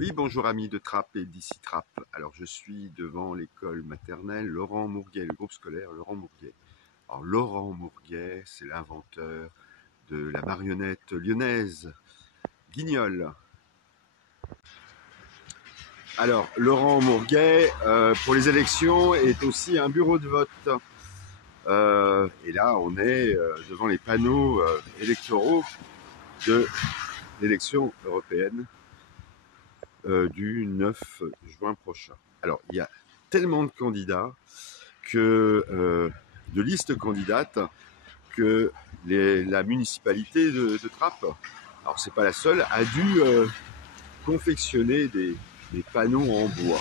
Oui, bonjour amis de Trappes et d'ici Trappes. Alors je suis devant l'école maternelle Laurent Mourguet, le groupe scolaire Laurent Mourguet. Alors Laurent Mourguet, c'est l'inventeur de la marionnette lyonnaise Guignol. Alors Laurent Mourguet, pour les élections, est aussi un bureau de vote. Et là, on est devant les panneaux électoraux de l'élection européenne du 9 juin prochain. Alors, il y a tellement de candidats de listes candidates que la municipalité de Trappes, alors c'est pas la seule, a dû confectionner des panneaux en bois.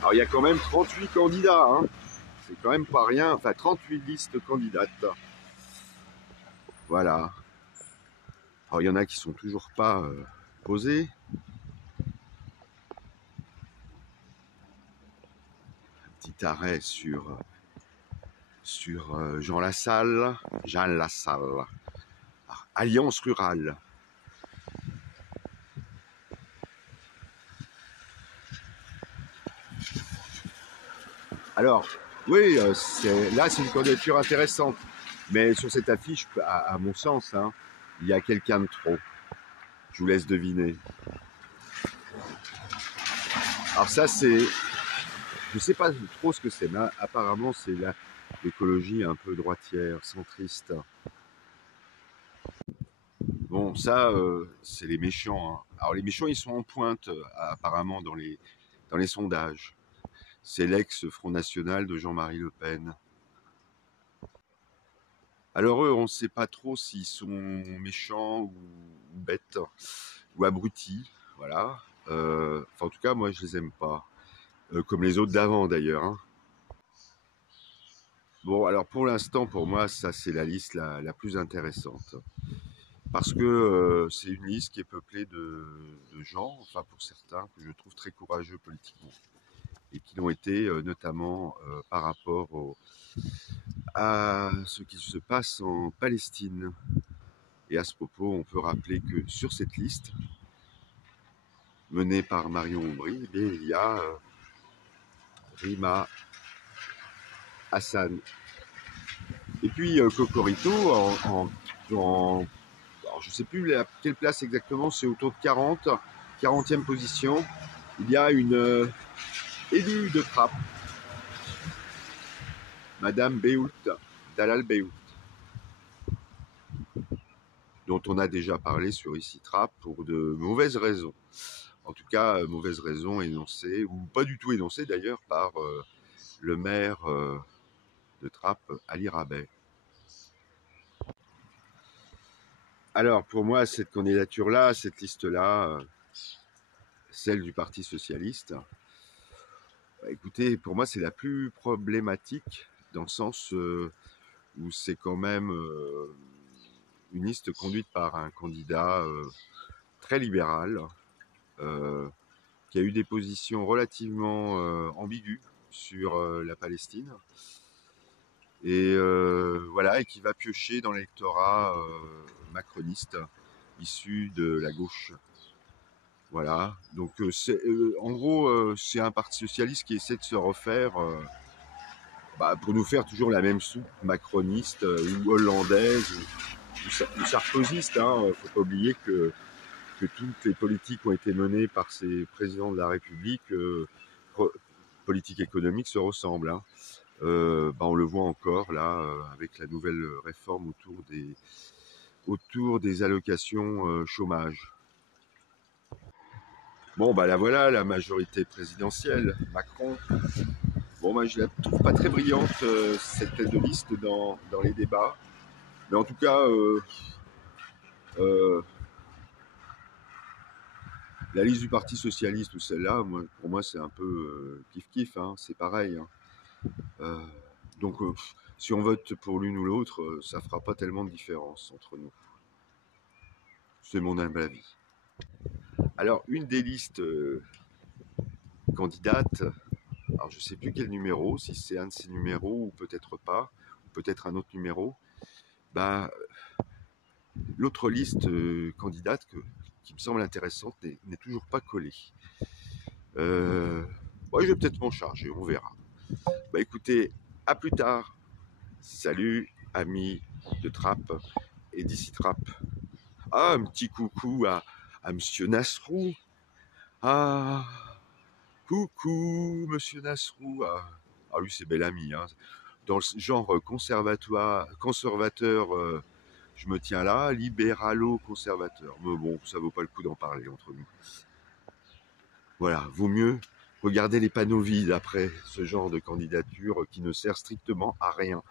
Alors il y a quand même 38 candidats, hein. C'est quand même pas rien, enfin 38 listes candidates. Voilà. Alors il y en a qui sont toujours pas posées. Un petit arrêt sur Jean Lassalle. Alliance rurale. Alors, oui, là c'est une candidature intéressante. Mais sur cette affiche, à mon sens, hein, il y a quelqu'un de trop. Je vous laisse deviner. Alors ça, c'est... Je sais pas trop ce que c'est, mais apparemment c'est l'écologie un peu droitière, centriste. Bon, ça, c'est les méchants, hein. Alors les méchants, ils sont en pointe, apparemment, dans les sondages. C'est l'ex-Front National de Jean-Marie Le Pen. Alors eux, on ne sait pas trop s'ils sont méchants ou bêtes ou abrutis, voilà. Enfin, en tout cas, moi, je les aime pas, comme les autres d'avant d'ailleurs, hein. Bon, alors pour l'instant, pour moi, ça c'est la liste la plus intéressante, parce que c'est une liste qui est peuplée de gens, enfin pour certains, que je trouve très courageux politiquement, et qui l'ont été notamment par rapport à ce qui se passe en Palestine. Et à ce propos, on peut rappeler que sur cette liste, menée par Marion Aubry, eh il y a Rima Hassan. Et puis Cocorico, alors je ne sais plus quelle place exactement, c'est autour de 40e position. Il y a une élue de Trappes, Madame Beoult, Dalal Beoult, dont on a déjà parlé sur Ici Trappes pour de mauvaises raisons. En tout cas, mauvaises raisons énoncées, ou pas du tout énoncées d'ailleurs, par le maire de Trappes, Ali Rabet. Alors, pour moi, cette candidature-là, cette liste-là, celle du Parti Socialiste, écoutez, pour moi, c'est la plus problématique, dans le sens où c'est quand même une liste conduite par un candidat très libéral, qui a eu des positions relativement ambiguës sur la Palestine, et voilà, et qui va piocher dans l'électorat macroniste issu de la gauche. Voilà, donc en gros, c'est un parti socialiste qui essaie de se refaire pour nous faire toujours la même soupe macroniste ou hollandaise ou sarkozyste, hein. Faut pas oublier que toutes les politiques ont été menées par ces présidents de la République, politique économique, se ressemblent, hein. On le voit encore là avec la nouvelle réforme autour des allocations chômage. Bon, la voilà, la majorité présidentielle, Macron. Bon, je la trouve pas très brillante, cette tête de liste dans les débats. Mais en tout cas, la liste du Parti Socialiste ou celle-là, pour moi, c'est un peu kiff-kiff, hein, c'est pareil, hein. Donc, si on vote pour l'une ou l'autre, ça fera pas tellement de différence entre nous. C'est mon humble avis. Alors, une des listes candidates, alors je sais plus quel numéro, si c'est un de ces numéros ou peut-être pas, ou peut-être un autre numéro, l'autre liste candidate qui me semble intéressante n'est toujours pas collée. Ouais, je vais peut-être m'en charger, on verra. Bah écoutez, à plus tard. Salut, amis de Trappes et d'ici Trappes. Ah, un petit coucou à Monsieur Nasrou. Ah, coucou, Monsieur Nasrou. Ah lui, c'est bel ami. Hein. Dans le genre conservateur, je me tiens là, libéralo-conservateur. Mais bon, ça vaut pas le coup d'en parler entre nous. Voilà, vaut mieux regarder les panneaux vides après ce genre de candidature qui ne sert strictement à rien.